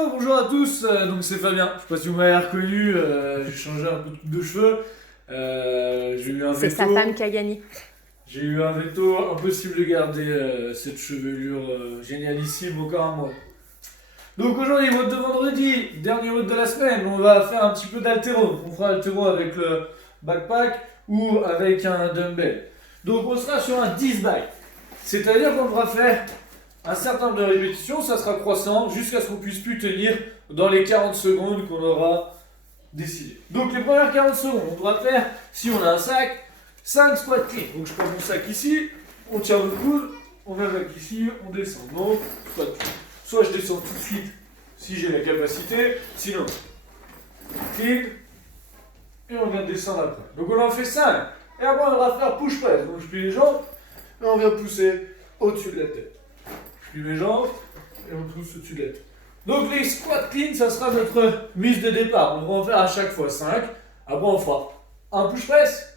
Hello, bonjour à tous, donc c'est Fabien, je sais pas si vous m'avez reconnu, j'ai changé un peu de coupe de cheveux, j'ai eu un C'est veto, sa femme qui a gagné. Impossible de garder cette chevelure génialissime encore un mois. Donc aujourd'hui, mode de vendredi, dernier mode de la semaine, on va faire un petit peu d'haltéro, on fera haltéro avec le backpack ou avec un dumbbell. Donc on sera sur un 10 by, c'est-à-dire qu'on devra faire un certain nombre de répétitions, ça sera croissant jusqu'à ce qu'on puisse plus tenir dans les 40 secondes qu'on aura décidé. Donc les premières 40 secondes, on devra faire, si on a un sac, 5 squats clean. Donc je prends mon sac ici, on tient le coude, on va avec ici, on descend. Donc squat clean. Soit je descends tout de suite si j'ai la capacité, sinon clean, et on vient descendre après. Donc on en fait 5. Et après on va faire push press. Donc je plie les jambes, et on vient pousser au-dessus de la tête. Je plie mes jambes et on pousse au-dessus de la tête. Donc les squats clean, ça sera notre mise de départ. On va en faire à chaque fois 5. Après on fera un push press,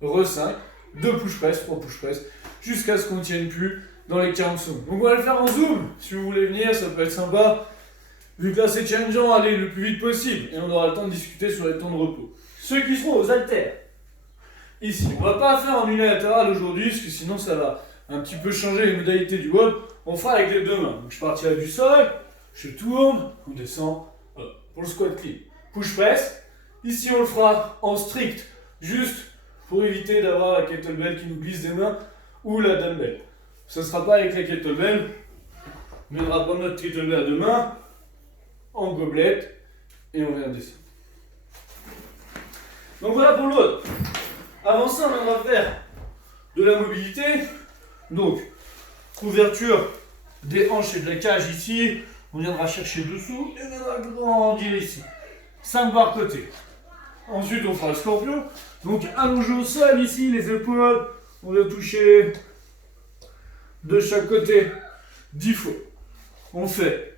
re 5, 2 push press, 3 push press, jusqu'à ce qu'on ne tienne plus dans les 40 secondes. Donc on va le faire en zoom. Si vous voulez venir, ça peut être sympa. Vu que là c'est challengeant, allez le plus vite possible. Et on aura le temps de discuter sur les temps de repos. Ceux qui seront aux haltères, ici, on va pas faire en unilatéral aujourd'hui, parce que sinon ça va un petit peu changer les modalités du WOD. On fera avec les deux mains. Donc je partirai du sol, je tourne, on descend, hop, pour le squat clean. Push press, ici on le fera en strict, juste pour éviter d'avoir la kettlebell qui nous glisse des mains ou la dumbbell. Ça ne sera pas avec la kettlebell, mais on va prendre notre kettlebell à deux mains, en gobelet, et on vient descendre. Donc voilà pour l'autre. Avant ça, on va faire de la mobilité. Donc, ouverture des hanches et de la cage ici. On viendra chercher dessous et on viendra grandir ici. 5 par côté. Ensuite, on fera le scorpion. Donc, allongé au sol ici, les épaules. On vient toucher de chaque côté 10 fois. On fait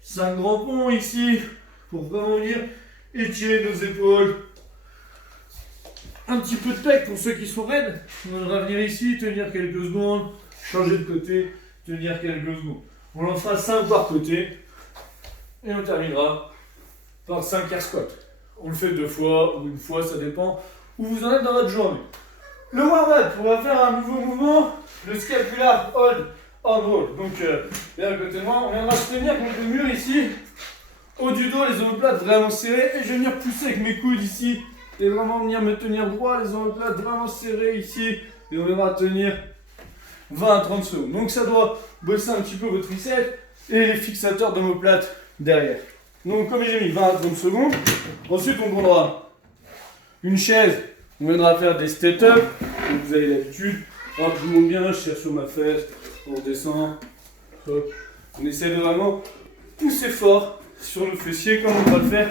5 grands ponts ici pour vraiment venir étirer nos épaules. Un petit peu de pec pour ceux qui sont raides. On va venir ici, tenir quelques secondes, changer de côté, tenir quelques secondes. On en fera 5 par côté et on terminera par 5 air squats. On le fait 2 fois ou une fois, ça dépend où vous en êtes dans votre journée. Le warm-up, on va faire un nouveau mouvement, le scapular hold on roll. Donc, là à côté de moi, on viendra se tenir contre le mur ici, haut du dos, les omoplates vraiment serrées, et je vais venir pousser avec mes coudes ici, et vraiment venir me tenir droit, les omoplates vraiment serrées ici, et on viendra tenir 20 à 30 secondes. Donc ça doit bosser un petit peu votre triceps et les fixateurs d'omoplates derrière. Donc comme j'ai mis 20 à 30 secondes, ensuite on prendra une chaise, on viendra faire des step-up, donc vous avez l'habitude, hop, je monte bien, je tire sur ma fesse, on descend, hop. On essaie de vraiment pousser fort sur le fessier comme on va le faire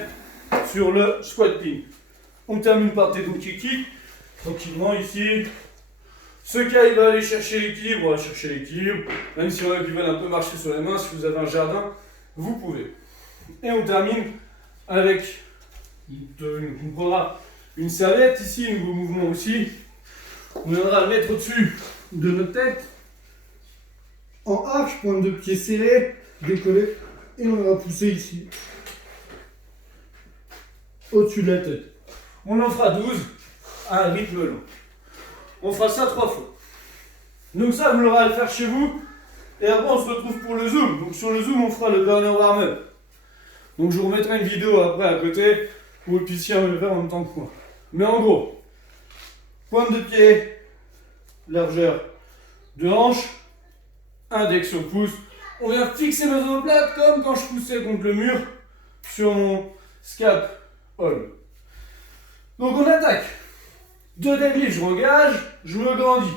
sur le squat clean. On termine par tes donkey kicks, tranquillement ici. Ceux qui arrivent à aller chercher l'équilibre, on va chercher l'équilibre. Même si on a qui veulent un peu marcher sur les mains, si vous avez un jardin, vous pouvez. Et on termine avec, on prendra une serviette ici, un nouveau mouvement aussi. On viendra le mettre au-dessus de notre tête. En arche, pointe de pied serrée, décollé. Et on va pousser ici. Au-dessus de la tête. On en fera 12 à un rythme long. On fera ça 3 fois. Donc ça, vous l'aurez à le faire chez vous. Et après, on se retrouve pour le zoom. Donc sur le zoom, on fera le burner warm-up. Donc je vous remettrai une vidéo après à côté pour que vous puissiez le faire en même temps que moi. Mais en gros, pointe de pied, largeur de hanche, index au pouce. On vient fixer nos omoplates comme quand je poussais contre le mur sur mon scap hold. Donc on attaque. 2 deadlifts, je engage, je me grandis.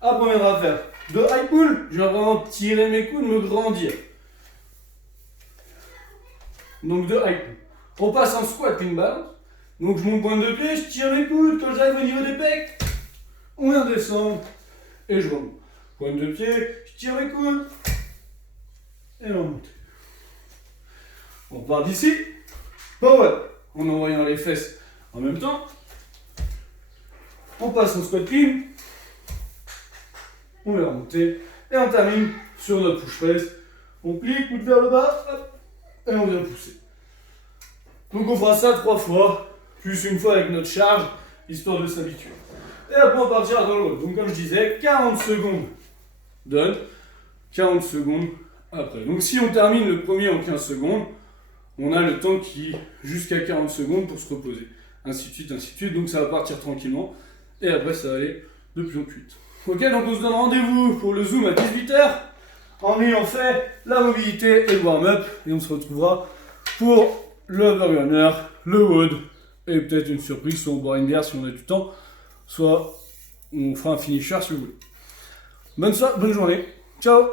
Après on viendra faire 2 high pull, je vais vraiment tirer mes coudes, me grandir. Donc 2 high pull. On passe en squat clean balance. Donc je monte pointe de pied, je tire mes coudes, quand j'arrive au niveau des pecs, on vient descendre et je remonte. Pointe de pied, je tire mes coudes et on monte. On part d'ici, power, en envoyant les fesses en même temps. On passe en squat clean, on va remonter et on termine sur notre push press On plie, coude vers le bas, hop, et on vient pousser. Donc on fera ça 3 fois, plus une fois avec notre charge, histoire de s'habituer. Et après on partira dans le haut. Donc comme je disais, 40 secondes done, 40 secondes après. Donc si on termine le premier en 15 secondes, on a le temps qui jusqu'à 40 secondes pour se reposer. Ainsi de suite, ainsi de suite. Donc ça va partir tranquillement. Et après ça va aller de plus en plus vite. Ok, donc on se donne rendez-vous pour le Zoom à 18h. En ayant fait la mobilité et le warm-up. Et on se retrouvera pour le overrunner, le WOD. Et peut-être une surprise, soit on boira une bière si on a du temps. Soit on fera un finisher si vous voulez. Bonne journée. Ciao.